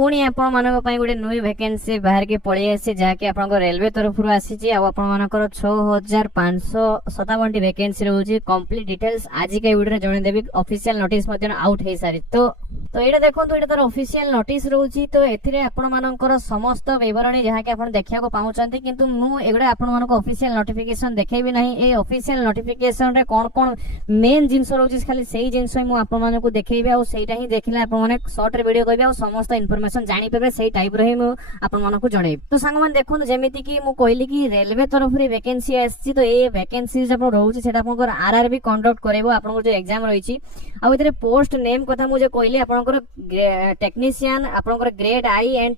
पुणी आपण मानक पई गोटे न्यू वैकेंसी बाहर के पळी आसी जाके आपण रेलवे तरफ आसी छी आ आपण मानकर 6557 वैकेंसी रहउची कंप्लीट डिटेल्स आज के वीडियो रे जणे देबी ऑफिशियल नोटिस मध्यन आउट हे सारी तो एटा देखंतु एटा तर ऑफिशियल नोटिस रहउची तो एथिरे आपण मानकर समस्त विवरणी जहा के आपण देखिया को पाउचंती किंतु मु एगडे आपण मानक ऑफिशियल नोटिफिकेशन देखेबी नाही ए ऑफिशियल नोटिफिकेशन रे कोन कोन मेन जिंस रहउची खाली सेही जिंस मु आपण मानक देखेबी आ सेटा ही देखिले आपण माने शॉर्ट रे वीडियो कहबी आ समस्त इन्फॉर्मेशन जानि पेबे सेही टाइप रे मु आपण मानक जणै तो संग मन देखंतु जेमिति कि मु कहली कि रेलवे तरफ रे वैकेंसी आसी तो ए वैकेंसी जब रहउची सेटा आपण आरआरबी कंडक्ट करेबो आपण जो एग्जाम रहिची आ इतरे पोस्ट नेम कथा मु जे कहली आपण टेक्नीशियन आपण ग्रेड आई एंड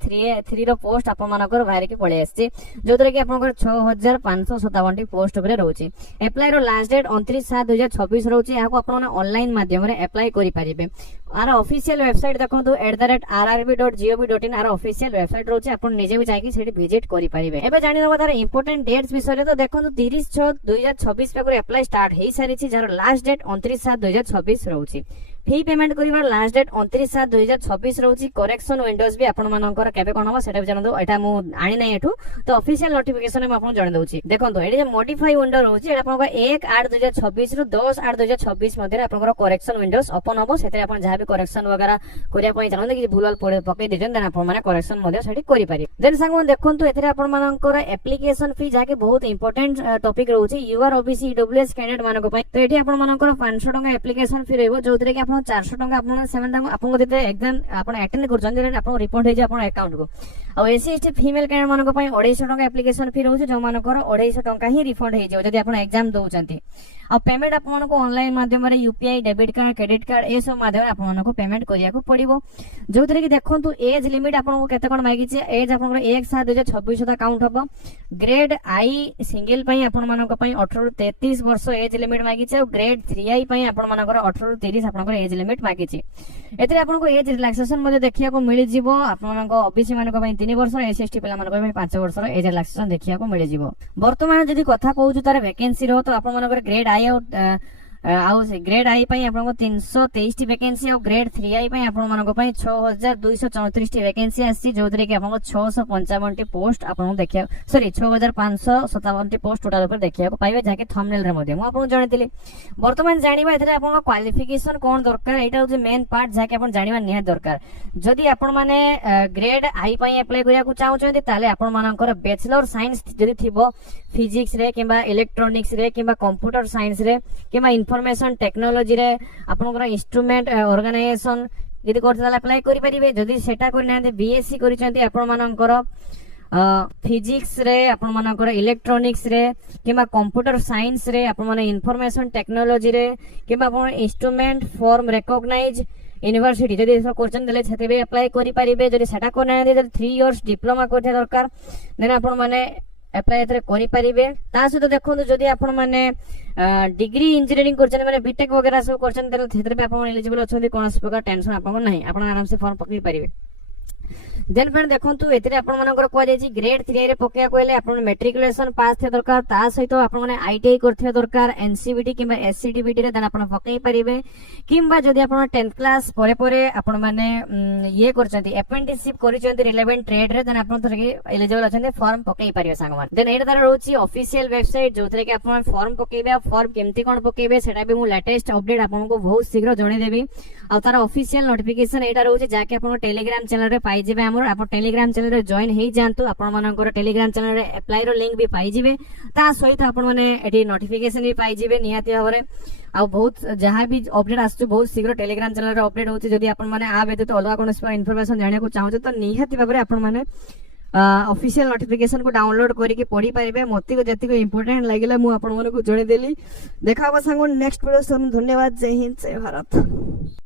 3 रो पोस्ट आपण मानकर बाहर के पळे आसी जो तरह कि आपण 6557 पोस्ट ऊपर रहउची अप्लाई रो लास्ट डेट 29/7/2026 रहउची याको आपण ऑनलाइन माध्यम रे अप्लाई करि परिबे आर ऑफिशियल वेबसाइट देखंतु @rrb.gov.in आर ऑफिशियल वेबसाइट रहउची आपण निजे भी जाई सेठी विजिट करि परिबे एबे जानि नबा तार इंपोर्टेंट डेट्स विषय तो देखंतु 30/6/2026 पे अप्लाई स्टार्ट हेई सारी छी जार लास्ट डेट 29/7/2026 रहउची फी पेमेंट करिवार लास्ट डेट 29/7/2026 रहउची करेक्शन विंडोज भी आपण मानकर केबे कोन हो सेटा जानदो एटा मु आनी नै एठू तो ऑफिशियल नोटिफिकेशन में आपण जण दउची देखंतु एडी जे मॉडिफाई विंडो रहउची एटा आपण 1/8/2026 रु 10/8/2026 मध्ये आपण करेक्शन विंडोज ओपन होबो सेते आपण जहा भी करेक्शन वगैरह करिया पई जानदे कि भूलवाल पके देजन देन आपण माने करेक्शन मध्ये सेठी करि पारि देन संग देखंतु एथरे आपण मानकर एप्लीकेशन फी जाके बहुत इंपोर्टेंट टॉपिक रहउची यूआर ओबीसी ईडब्ल्यूएस कैंडिडेट मानको पई तो एठी आपण मानकर 500 टका एप्लीकेशन फी रहइबो जोतरे कि आपण 400 टका आपण 7 टका आपण जते एग्जाम आपण अटेंड करछन जे आपण रिपोर्ट हे जे आपण अकाउंट को आ एससी एसटी फीमेल कैंडिडेट मानको पई 250 टका एप्लीकेशन फी रहउची जो मानकर 250 टका ही रिफंड हे जे जदी आपण एग्जाम दउचंती आ पेमेंट आपण मानको ऑनलाइन माध्यम रे UPI debit card credit card ए सब माध्यम आपण मानको पेमेंट करिया को पड़िबो जो तरह कि देखंतु एज लिमिट आपण को केते कोन मागी छी एज आपण 1/7/2026 सुधा काउंट हबो ग्रेड आई सिंगल पई आपण मानको पई 18 रु 33 वर्ष एज लिमिट मागी छी ग्रेड 3i पई आपण मानकर 18 रु 30 आपण को एज लिमिट मागी छी एतरे आपण को एज रिलैक्सेशन मध्ये देखिया को मिलि जिवो आपण मानको ओबीसी मानको पई 3 वर्ष एसएसटी पिला मानको पई 5 वर्ष एज रिलैक्सेशन देखिया को मिलि जिवो वर्तमान जदी कथा कहू तार वैकेंसी रो तो आपण मानकर ग्रेड आई आउ से ग्रेड आई पई आपन को 323 टी वैकेंसी और ग्रेड 3i पई आपन मानको पई 6234 टी वैकेंसी आसी जोतरे कि आपन को 655 टी पोस्ट आपन देखिया सॉरी 6557 टी पोस्ट टोटल ऊपर देखिया को पाइबे जाके थंबनेल रे मध्ये मु आपन जणैतिली वर्तमान जानिबा एथरे आपन क्वालिफिकेशन कोन दरकार एटा हो जे मेन पार्ट जाके आपन जानिबा निहा दरकार जदी आपन माने ग्रेड आई पई अप्लाई करिया को चाहौ छथि ताले आपन मानकर बैचलर साइंस जदी थिबो फिजिक्स रे किबा इलेक्ट्रॉनिक्स रे किबा कंप्यूटर साइंस रे किबा इनफॉरमेशन टेक्नोलॉजी रे आपनकर इंस्ट्रूमेंट ऑर्गेनाइजेशन यदि करथला अप्लाई करि परिबे जदी सेटा करना बीएससी करिसंती आपन मानकर फिजिक्स रे आपन मानकर इलेक्ट्रॉनिक्स रे किबा कंप्यूटर साइंस रे आपन माने इनफॉरमेशन टेक्नोलॉजी रे किबा आपन इंस्ट्रूमेंट फॉर्म रिकॉग्नाइज यूनिवर्सिटी जदी सब क्वेश्चन देले छते बे अप्लाई करि परिबे जदी सेटा करना जदी 3 इयर्स डिप्लोमा करथे दरकार देन आपन माने अप्लाई एथरे करि परिबे ता सहित देखंतु जदी आपण माने डिग्री इंजीनियरिंग करछन माने बीटेक वगैरह सब करछन तेल क्षेत्र पे आपण एलिजिबल अछन कोनस प्रकार टेंशन आपण नाही आपण आराम से फॉर्म पकि परिबे देन फ्रेंड देखंतु एतरे आपण मानकर को जाई ग्रेड 3 रे पकिया कहले आपण मैट्रिकुलेशन पास थे दरकार ता सहित आपण माने आईटीआई करथे दरकार एनसीबीटी किबा एससीटीबीटी रे देन आपण पकई परिबे किबा जदी आपण 10th क्लास परे परे आपण माने ये करछंती अप्रेंटिसशिप करिसंती रिलेवेंट ट्रेड रे देन आपण थरके एलिजिबल अछन फॉर्म पकई परिबे संगमान देन एटा तार रहउची ऑफिशियल वेबसाइट जोथरे कि आपण फॉर्म पकईबे फॉर्म केमती कोन पकईबे सेटा भी मु लेटेस्ट अपडेट आपण को बहुत शीघ्र जणे देबी आ तार ऑफिशियल नोटिफिकेशन एटा रहउची जाके आपण टेलीग्राम चैनल रे पाई जेबे हमर आपण टेलीग्राम चैनल रे जॉइन हेई जानतु आपण मानकर टेलीग्राम चैनल रे अप्लाई रो लिंक भी पाई जिवे ता सहित आपण माने एठी नोटिफिकेशन भी पाई जिवे निहाती भाबरे आ बहुत जहां भी अपडेट आसु बहुत शीघ्र टेलीग्राम चैनल रे अपडेट होची जदी आपण माने आ व्यतीत अलगा कोन इन्फॉर्मेशन जाने को चाहू तो निहाती भाबरे आपण माने ऑफिशियल नोटिफिकेशन को डाउनलोड करिके पढी पारिबे मोती को जति को इंपोर्टेंट लागिला मु आपण माने को जणे देली देखा संग नेक्स्ट वीडियो सब धन्यवाद जय हिंद जय भारत।